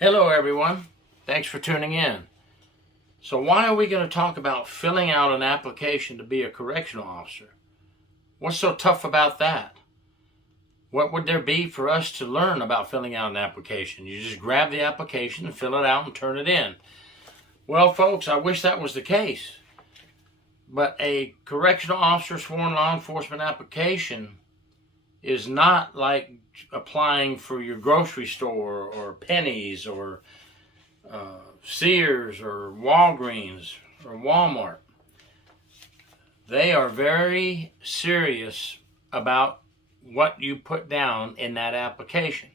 Hello everyone, thanks for tuning in. So why are we going to talk about filling out an application to be a correctional officer? What's so tough about that? What would there be for us to learn about filling out an application? You just grab the application and fill it out and turn it in. Well folks, I wish that was the case. But a correctional officer sworn law enforcement application is not like applying for your grocery store or Penny's or Sears or Walgreens or Walmart. They are very serious about what you put down in that application.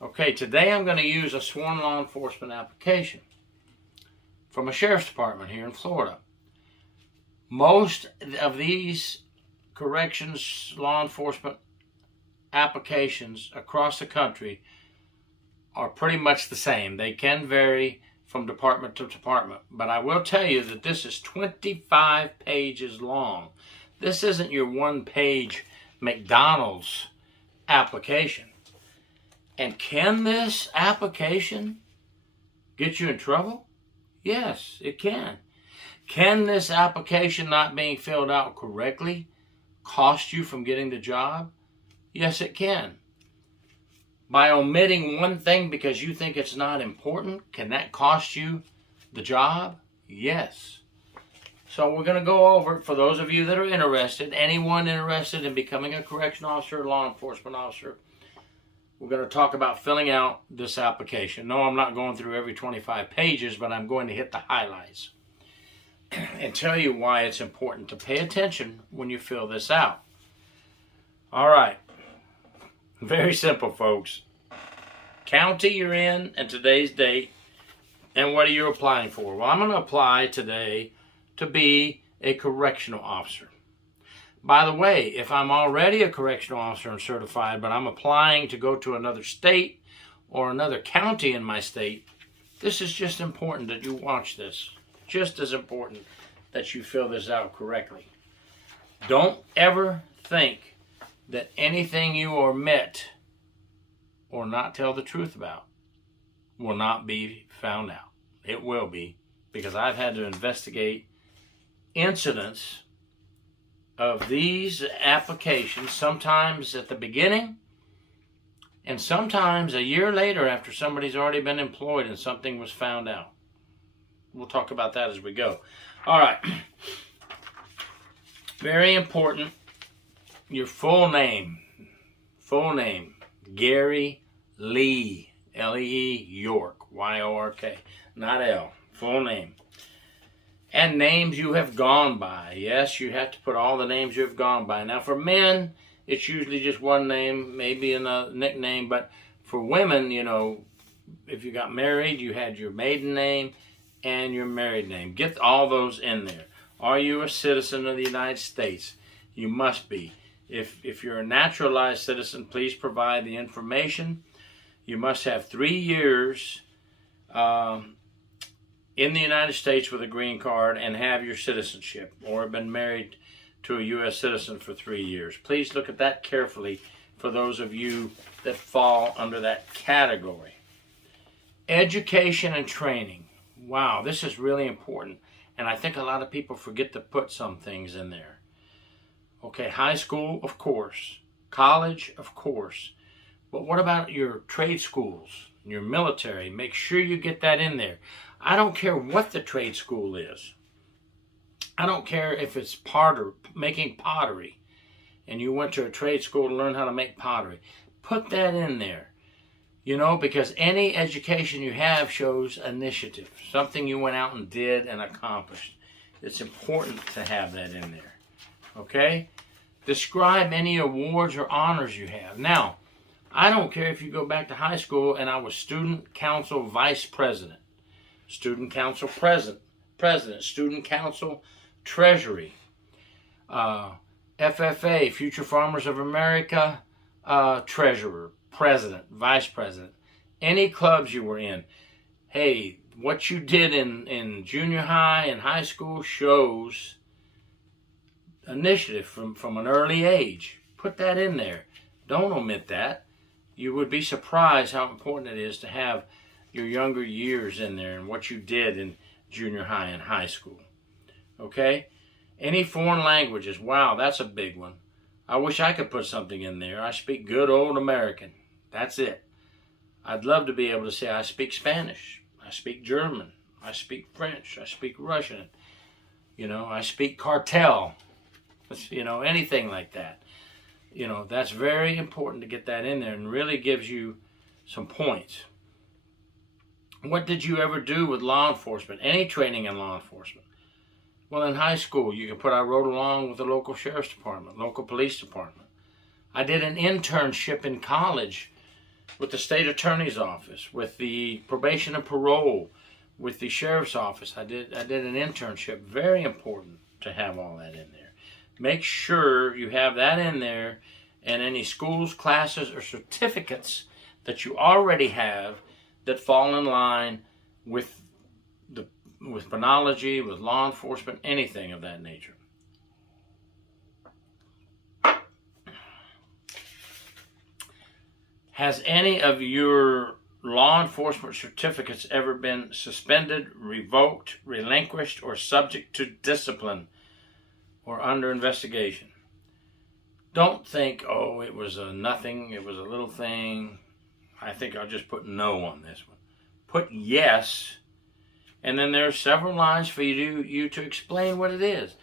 Okay, today I'm going to use a sworn law enforcement application from a sheriff's department here in Florida. Most of these corrections law enforcement applications across the country are pretty much the same. They can vary from department to department, but I will tell you that this is 25 pages long. This isn't your one-page McDonald's application. And can this application get you in trouble? Yes, it can. Can this application not being filled out correctly cost you from getting the job? Yes, it can. By omitting one thing because you think it's not important, can that cost you the job? Yes. So we're going to go over it for those of you that are interested, anyone interested in becoming a correctional officer or law enforcement officer. We're going to talk about filling out this application. No, I'm not going through every 25 pages, but I'm going to hit the highlights and tell you why it's important to pay attention when you fill this out. All right. Very simple, folks. County you're in and today's date, and what are you applying for? Well, I'm going to apply today to be a correctional officer. By the way, if I'm already a correctional officer and certified, but I'm applying to go to another state or another county in my state, this is just important that you watch this. Just as important that you fill this out correctly. Don't ever think that anything you omit or not tell the truth about will not be found out. It will be, because I've had to investigate incidents of these applications, sometimes at the beginning and sometimes a year later after somebody's already been employed and something was found out. We'll talk about that as we go. All right. Very important. Your full name, Gary Lee, L-E-E, York, Y-O-R-K, not L, full name. And names you have gone by. Yes, you have to put all the names you have gone by. Now for men, it's usually just one name, maybe a nickname, but for women, you know, if you got married, you had your maiden name and your married name. Get all those in there. Are you a citizen of the United States? You must be. If you're a naturalized citizen, please provide the information. You must have 3 years in the United States with a green card and have your citizenship, or have been married to a U.S. citizen for 3 years. Please look at that carefully for those of you that fall under that category. Education and training. Wow, this is really important. And I think a lot of people forget to put some things in there. Okay, high school, of course. College, of course. But what about your trade schools, your military? Make sure you get that in there. I don't care what the trade school is. I don't care if it's making pottery and you went to a trade school to learn how to make pottery. Put that in there. You know, because any education you have shows initiative. Something you went out and did and accomplished. It's important to have that in there. Okay? Describe any awards or honors you have. Now, I don't care if you go back to high school and I was student council vice president, student council president, student council treasury, FFA, Future Farmers of America, treasurer, president, vice president, any clubs you were in. Hey, what you did in junior high and high school shows initiative from an early age. Put that in there. Don't omit that. You would be surprised how important it is to have your younger years in there and what you did in junior high and high school. Okay? Any foreign languages, wow, that's a big one. I wish I could put something in there. I speak good old American. That's it. I'd love to be able to say I speak Spanish. I speak German. I speak French. I speak Russian. I speak cartel. Anything like that. That's very important to get that in there and really gives you some points. What did you ever do with law enforcement? Any training in law enforcement? Well, in high school, you can put I rode along with the local sheriff's department, local police department. I did an internship in college with the state attorney's office, with the probation and parole, with the sheriff's office. I did an internship. Very important to have all that in there. Make sure you have that in there, and any schools, classes, or certificates that you already have that fall in line with penology, with law enforcement, anything of that nature. Has any of your law enforcement certificates ever been suspended, revoked, relinquished, or subject to discipline or under investigation? Don't think, oh, it was a nothing, it was a little thing. I think I'll just put no on this one. Put yes, and then there are several lines for you to explain what it is.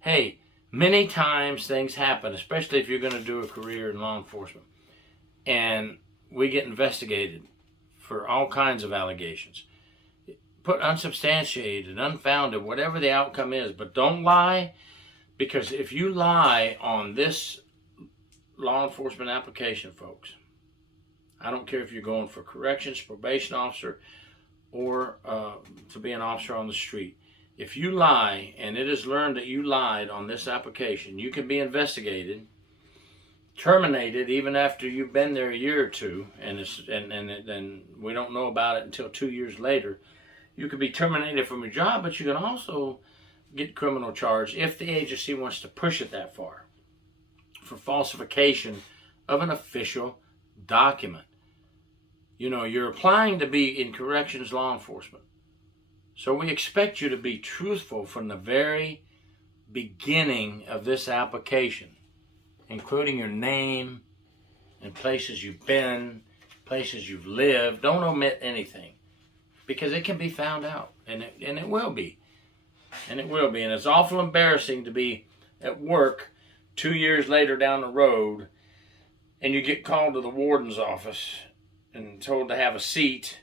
Hey, many times things happen, especially if you're going to do a career in law enforcement, and we get investigated for all kinds of allegations. Put unsubstantiated, unfounded, whatever the outcome is, but don't lie, because if you lie on this law enforcement application, folks, I don't care if you're going for corrections, probation officer, or to be an officer on the street. If you lie, and it is learned that you lied on this application, you can be investigated, terminated even after you've been there a year or two, and we don't know about it until 2 years later. You could be terminated from your job, but you can also get criminal charge if the agency wants to push it that far for falsification of an official document. You're applying to be in corrections law enforcement. So we expect you to be truthful from the very beginning of this application, including your name and places you've been, places you've lived. Don't omit anything, because it can be found out, and it will be. And it will be. And it's awful embarrassing to be at work 2 years later down the road, and you get called to the warden's office and told to have a seat,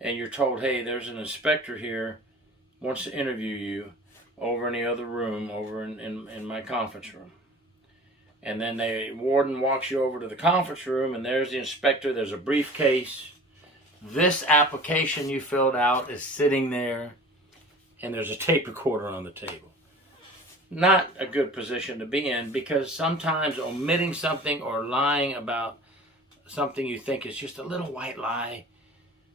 and you're told, hey, there's an inspector here, wants to interview you over in the other room, over in my conference room. And then the warden walks you over to the conference room, and there's the inspector, there's a briefcase. This application you filled out is sitting there, and there's a tape recorder on the table. Not a good position to be in, because sometimes omitting something or lying about something you think is just a little white lie,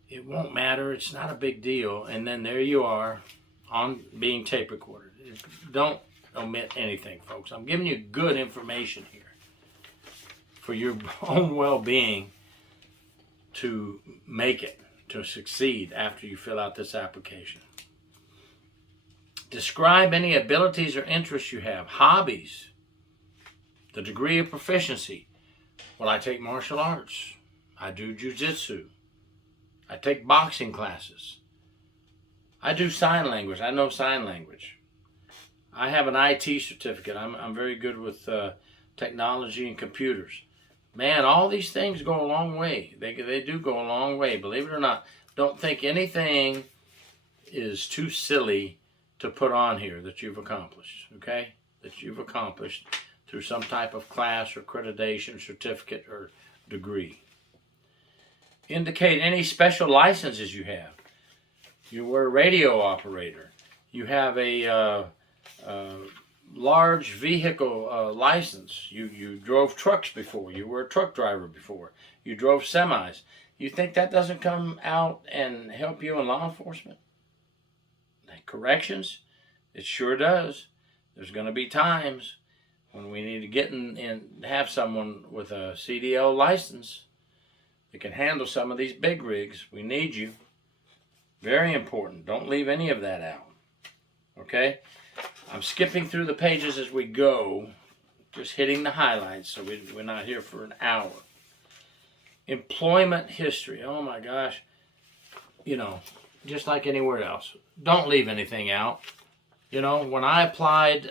it won't matter, it's not a big deal, and then there you are on being tape recorded. Don't omit anything, folks. I'm giving you good information here for your own well-being, to make it, to succeed after you fill out this application. Describe any abilities or interests you have, hobbies, the degree of proficiency. Well, I take martial arts. I do jiu-jitsu. I take boxing classes. I do sign language. I know sign language. I have an IT certificate. I'm very good with technology and computers. Man, all these things go a long way. They do go a long way, believe it or not. Don't think anything is too silly to put on here that you've accomplished, okay? That you've accomplished through some type of class or accreditation, certificate, or degree. Indicate any special licenses you have. You were a radio operator. You have a large vehicle license. You drove trucks before. You were a truck driver before. You drove semis. You think that doesn't come out and help you in law enforcement? Corrections? It sure does. There's going to be times when we need to get in and have someone with a CDL license that can handle some of these big rigs. We need you. Very important. Don't leave any of that out. Okay? I'm skipping through the pages as we go, just hitting the highlights so we're not here for an hour. Employment history. Oh my gosh. You know, just like anywhere else. Don't leave anything out. You know, when I applied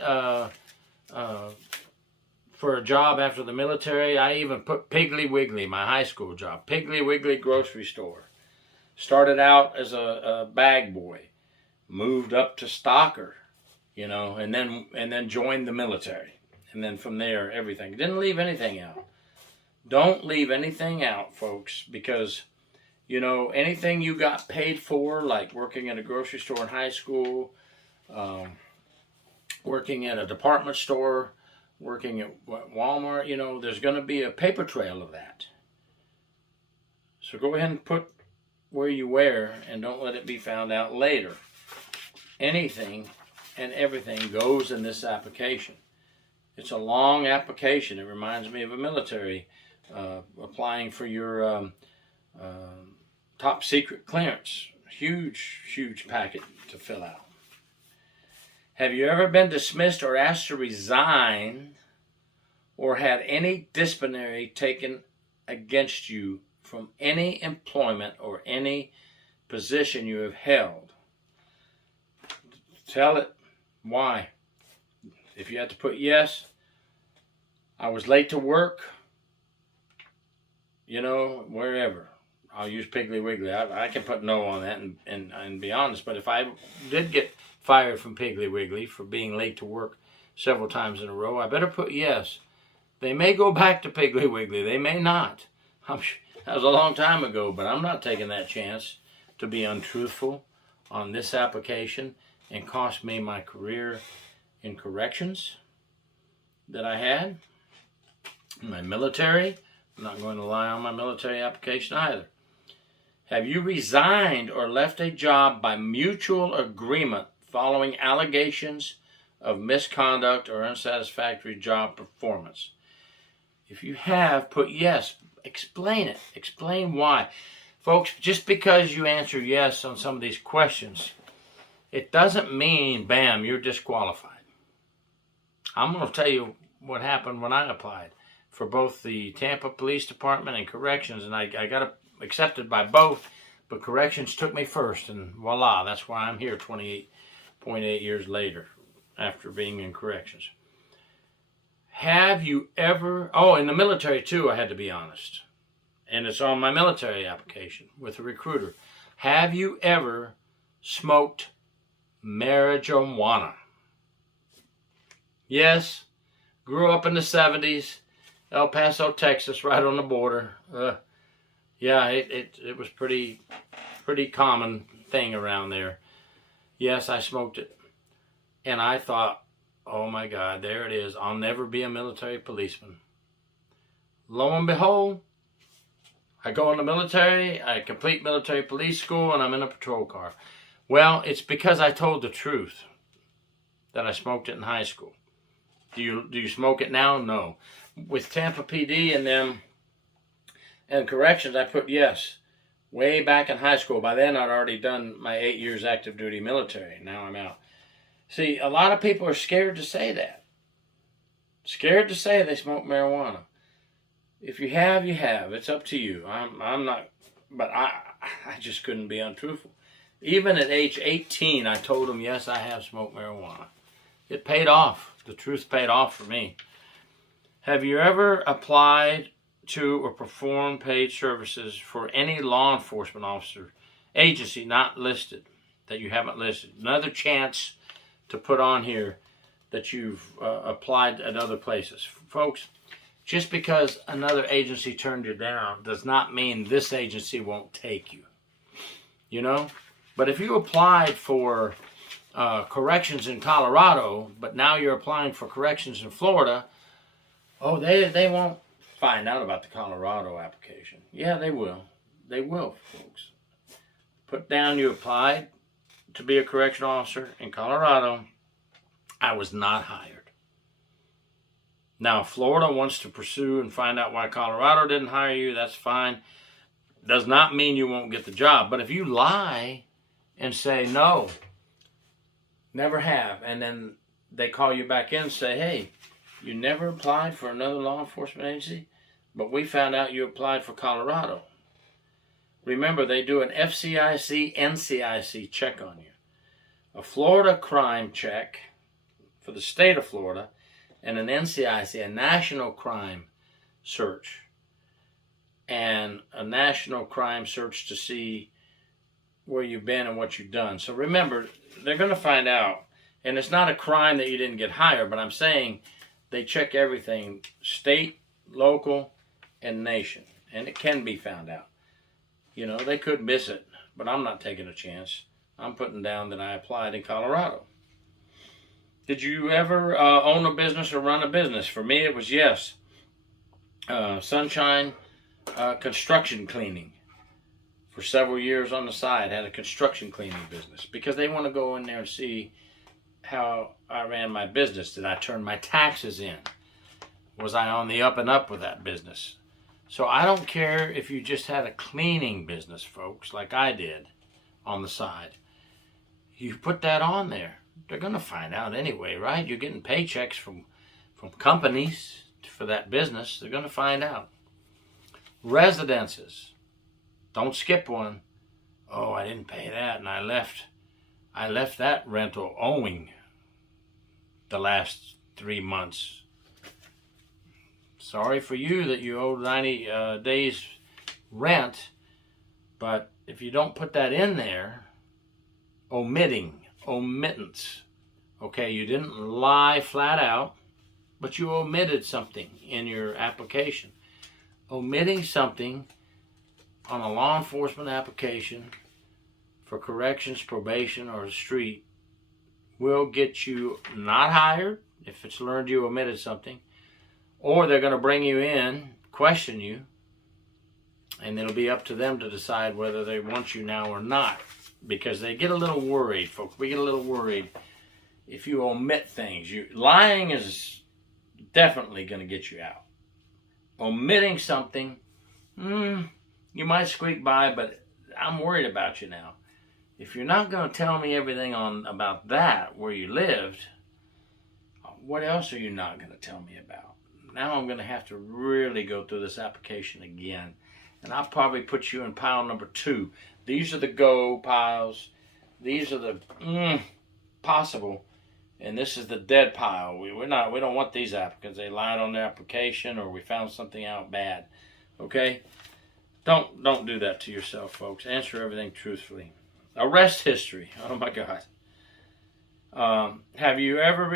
for a job after the military, I even put Piggly Wiggly, my high school job. Piggly Wiggly grocery store. Started out as a bag boy. Moved up to stocker, you know, and then joined the military. And then from there, everything. Didn't leave anything out. Don't leave anything out, folks, because, you know, anything you got paid for, like working at a grocery store in high school, working at a department store, working at Walmart, you know, there's going to be a paper trail of that. So go ahead and put where you were and don't let it be found out later. Anything and everything goes in this application. It's a long application. It reminds me of a military applying for your top secret clearance. Huge, huge packet to fill out. Have you ever been dismissed or asked to resign or had any disciplinary taken against you from any employment or any position you have held? Tell it why. If you had to put yes, I was late to work, you know, wherever. I'll use Piggly Wiggly. I can put no on that and be honest. But if I did get fired from Piggly Wiggly for being late to work several times in a row, I better put yes. They may go back to Piggly Wiggly. They may not. That was a long time ago, but I'm not taking that chance to be untruthful on this application and cost me my career in corrections that I had. My military, I'm not going to lie on my military application either. Have you resigned or left a job by mutual agreement following allegations of misconduct or unsatisfactory job performance? If you have, put yes. Explain it. Explain why. Folks, just because you answer yes on some of these questions, it doesn't mean, bam, you're disqualified. I'm going to tell you what happened when I applied for both the Tampa Police Department and Corrections, and I got accepted by both, but Corrections took me first, and voila, that's why I'm here 28.8 years later after being in Corrections. Have you ever, in the military too, I had to be honest, and it's on my military application with a recruiter. Have you ever smoked marijuana? Yes, grew up in the 70s, El Paso, Texas, right on the border. Yeah, it was pretty common thing around there. Yes, I smoked it. And I thought, oh my God, there it is. I'll never be a military policeman. Lo and behold, I go in the military, I complete military police school, and I'm in a patrol car. Well, it's because I told the truth that I smoked it in high school. Do you smoke it now? No. With Tampa PD and them and Corrections, I put yes. Way back in high school. By then, I'd already done my 8 years active duty military. Now I'm out. See, a lot of people are scared to say that. Scared to say they smoke marijuana. If you have, you have. It's up to you. I'm not, but I just couldn't be untruthful. Even at age 18, I told them, yes, I have smoked marijuana. It paid off. The truth paid off for me. Have you ever applied to or performed paid services for any law enforcement officer, agency not listed, that you haven't listed? Another chance to put on here that you've applied at other places. Folks, just because another agency turned you down does not mean this agency won't take you. You know? But if you applied for corrections in Colorado, but now you're applying for corrections in Florida, they won't find out about the Colorado application. Yeah, they will. They will, folks. Put down you applied to be a correctional officer in Colorado. I was not hired. Now, if Florida wants to pursue and find out why Colorado didn't hire you, that's fine. Does not mean you won't get the job. But if you lie and say, no, never have. And then they call you back in and say, hey, you never applied for another law enforcement agency, but we found out you applied for Colorado. Remember, they do an FCIC, NCIC check on you. A Florida crime check for the state of Florida, and an NCIC, a national crime search, and a national crime search to see where you've been and what you've done. So remember, they're going to find out, and it's not a crime that you didn't get hired, but I'm saying they check everything, state, local, and nation, and it can be found out. You know, they could miss it, but I'm not taking a chance. I'm putting down that I applied in Colorado. Did you ever own a business or run a business? For me, it was yes. Sunshine construction cleaning. For several years on the side, had a construction cleaning business because they want to go in there and see how I ran my business. Did I turn my taxes in? Was I on the up and up with that business? So I don't care if you just had a cleaning business, folks, like I did on the side. You put that on there. They're going to find out anyway, right? You're getting paychecks from companies for that business. They're going to find out. Residences. Don't skip one. Oh, I didn't pay that, and I left that rental owing the last 3 months. Sorry for you that you owe 90 days rent, but if you don't put that in there, omittance. Okay, you didn't lie flat out, but you omitted something in your application. Omitting something on a law enforcement application for corrections, probation, or the street will get you not hired if it's learned you omitted something, or they're going to bring you in, question you, and it'll be up to them to decide whether they want you now or not, because they get a little worried, folks. We get a little worried if you omit things. Lying is definitely going to get you out. Omitting something, you might squeak by, but I'm worried about you now. If you're not going to tell me everything about that, where you lived, what else are you not going to tell me about? Now I'm going to have to really go through this application again. And I'll probably put you in pile number 2. These are the go piles. These are the possible. And this is the dead pile. We don't want these applicants. They lied on their application, or we found something out bad. Okay? Don't do that to yourself, folks. Answer everything truthfully. Arrest history. Oh my God. Have you ever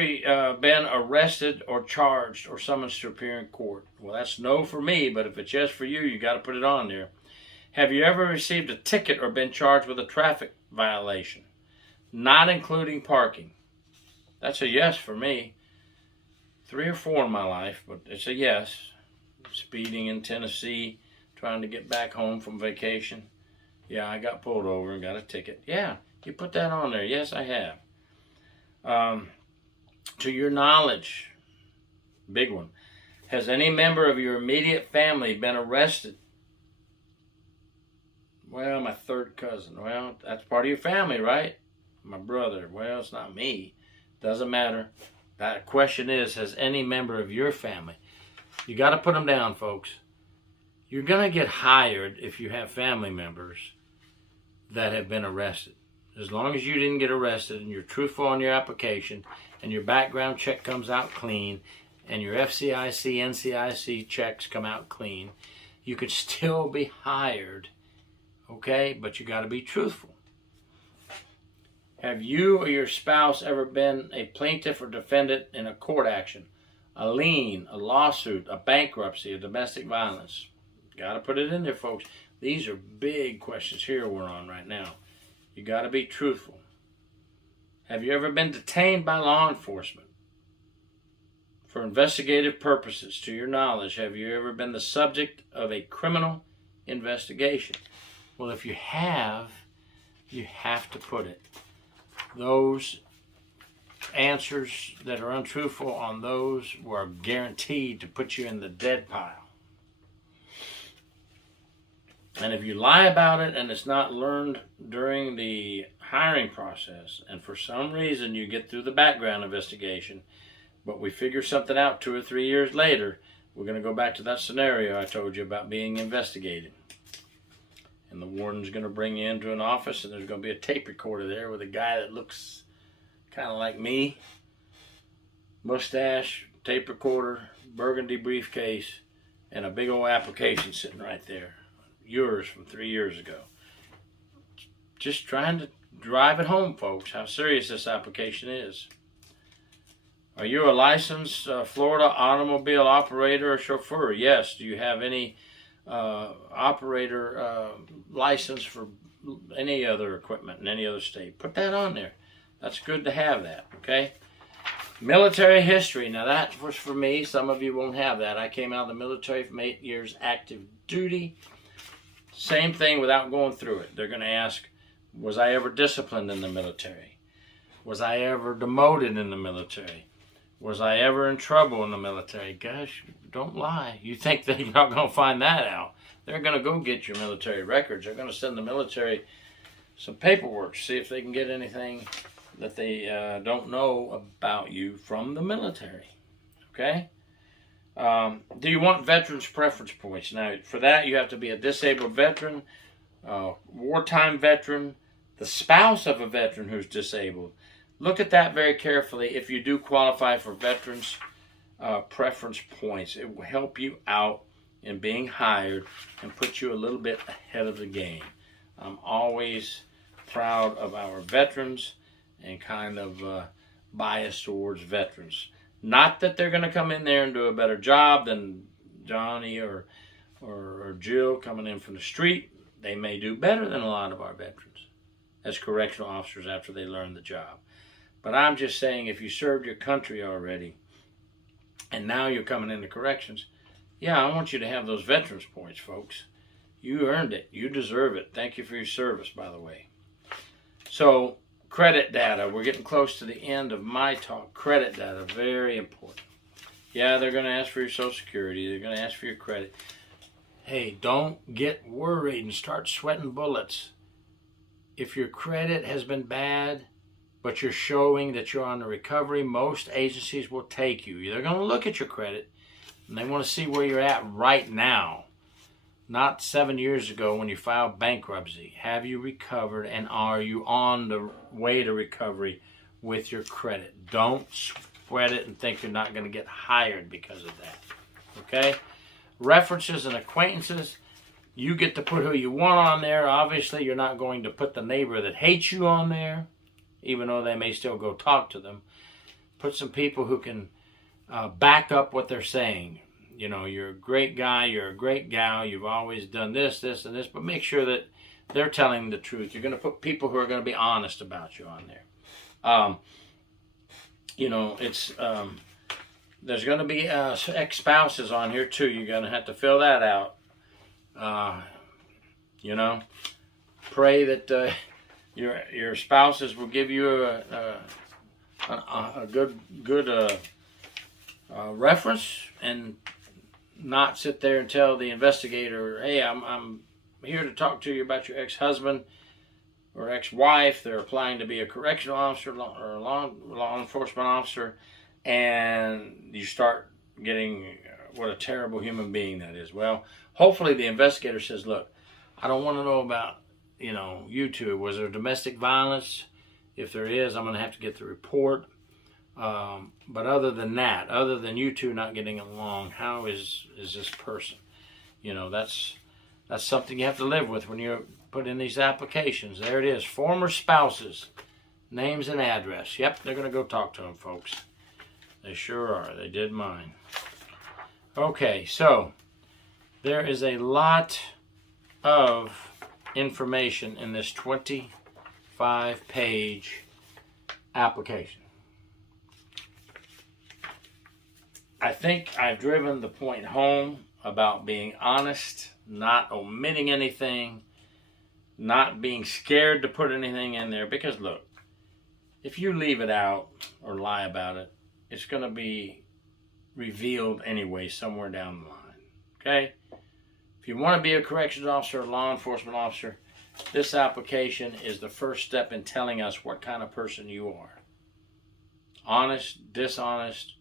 been arrested or charged or summoned to appear in court? Well, that's no for me, but if it's yes for you, you got to put it on there. Have you ever received a ticket or been charged with a traffic violation, not including parking? That's a yes for me. 3 or 4 in my life, but it's a yes. Speeding in Tennessee, trying to get back home from vacation. Yeah, I got pulled over and got a ticket. Yeah, you put that on there. Yes, I have. To your knowledge, big one, has any member of your immediate family been arrested? Well, my third cousin. Well, that's part of your family, right? My brother. Well, it's not me. Doesn't matter. That question is, has any member of your family? You got to put them down, folks. You're going to get hired if you have family members that have been arrested. As long as you didn't get arrested and you're truthful on your application and your background check comes out clean and your FCIC, NCIC checks come out clean, you could still be hired, okay? But you got to be truthful. Have you or your spouse ever been a plaintiff or defendant in a court action, a lien, a lawsuit, a bankruptcy, a domestic violence? Got to put it in there, folks. These are big questions here we're on right now. You got to be truthful. Have you ever been detained by law enforcement for investigative purposes? To your knowledge, have you ever been the subject of a criminal investigation? Well, if you have to put it. Those answers that are untruthful on those were guaranteed to put you in the dead pile. And if you lie about it and it's not learned during the hiring process, and for some reason you get through the background investigation, but we figure something out 2 or 3 years later, we're going to go back to that scenario I told you about being investigated. And the warden's going to bring you into an office, and there's going to be a tape recorder there with a guy that looks kind of like me. Mustache, tape recorder, burgundy briefcase, and a big old application sitting right there. Yours from 3 years ago. Just trying to drive it home, folks, how serious this application is. Are you a licensed Florida automobile operator or chauffeur? Yes. Do you have any operator license for any other equipment in any other state? Put that on there. That's good to have that, okay? Military history. Now that was for me. Some of you won't have that. I came out of the military from 8 years active duty. Same thing without going through it. They're going to ask, was I ever disciplined in the military? Was I ever demoted in the military? Was I ever in trouble in the military? Gosh, don't lie. You think they're not going to find that out. They're going to go get your military records. They're going to send the military some paperwork, see if they can get anything that they don't know about you from the military. Okay? Do you want veterans preference points? Now, for that, you have to be a disabled veteran, wartime veteran, the spouse of a veteran who's disabled. Look at that very carefully. If you do qualify for veterans preference points, it will help you out in being hired and put you a little bit ahead of the game. I'm always proud of our veterans and kind of biased towards veterans. Not that they're going to come in there and do a better job than Johnny or Jill coming in from the street. They may do better than a lot of our veterans as correctional officers after they learn the job. But I'm just saying, if you served your country already and now you're coming into corrections, yeah, I want you to have those veterans points, folks. You earned it. You deserve it. Thank you for your service, by the way. So, credit data. We're getting close to the end of my talk. Credit data, very important. Yeah, they're going to ask for your Social Security. They're going to ask for your credit. Hey, don't get worried and start sweating bullets. If your credit has been bad, but you're showing that you're on the recovery, most agencies will take you. They're going to look at your credit, and they want to see where you're at right now. Not 7 years ago when you filed bankruptcy. Have you recovered, and are you on the way to recovery with your credit? Don't sweat it and think you're not going to get hired because of that. Okay? References and acquaintances. You get to put who you want on there. Obviously, you're not going to put the neighbor that hates you on there, even though they may still go talk to them. Put some people who can back up what they're saying. You know, you're a great guy, you're a great gal, you've always done this, this, and this, but make sure that they're telling the truth. You're going to put people who are going to be honest about you on there. You know, it's there's going to be ex-spouses on here too. You're going to have to fill that out. You know, pray that your spouses will give you a good reference, and not sit there and tell the investigator, hey, I'm here to talk to you about your ex-husband or ex-wife. They're applying to be a correctional officer or a law enforcement officer, and you start getting what a terrible human being that is. Well, hopefully the investigator says, look, I don't want to know about, you know, you two. Was there domestic violence? If there is, I'm going to have to get the report. But other than that, other than you two not getting along, how is this person? You know, that's something you have to live with when you put in these applications. There it is. Former spouses, names and address. Yep, they're going to go talk to them, folks. They sure are. They did mine. Okay, so there is a lot of information in this 25-page application. I think I've driven the point home about being honest, not omitting anything, not being scared to put anything in there. Because look, if you leave it out or lie about it, it's going to be revealed anyway somewhere down the line. Okay? If you want to be a corrections officer or law enforcement officer, This application is the first step in telling us what kind of person you are. Honest, dishonest,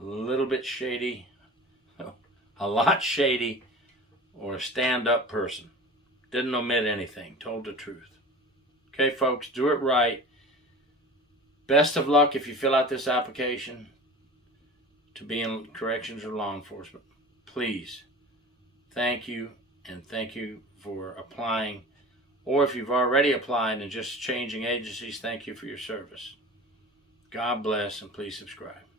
a little bit shady, a lot shady, or a stand-up person. Didn't omit anything, told the truth. Okay, folks, do it right. Best of luck if you fill out this application to be in corrections or law enforcement. Please, thank you, and thank you for applying. Or if you've already applied and just changing agencies, thank you for your service. God bless, and please subscribe.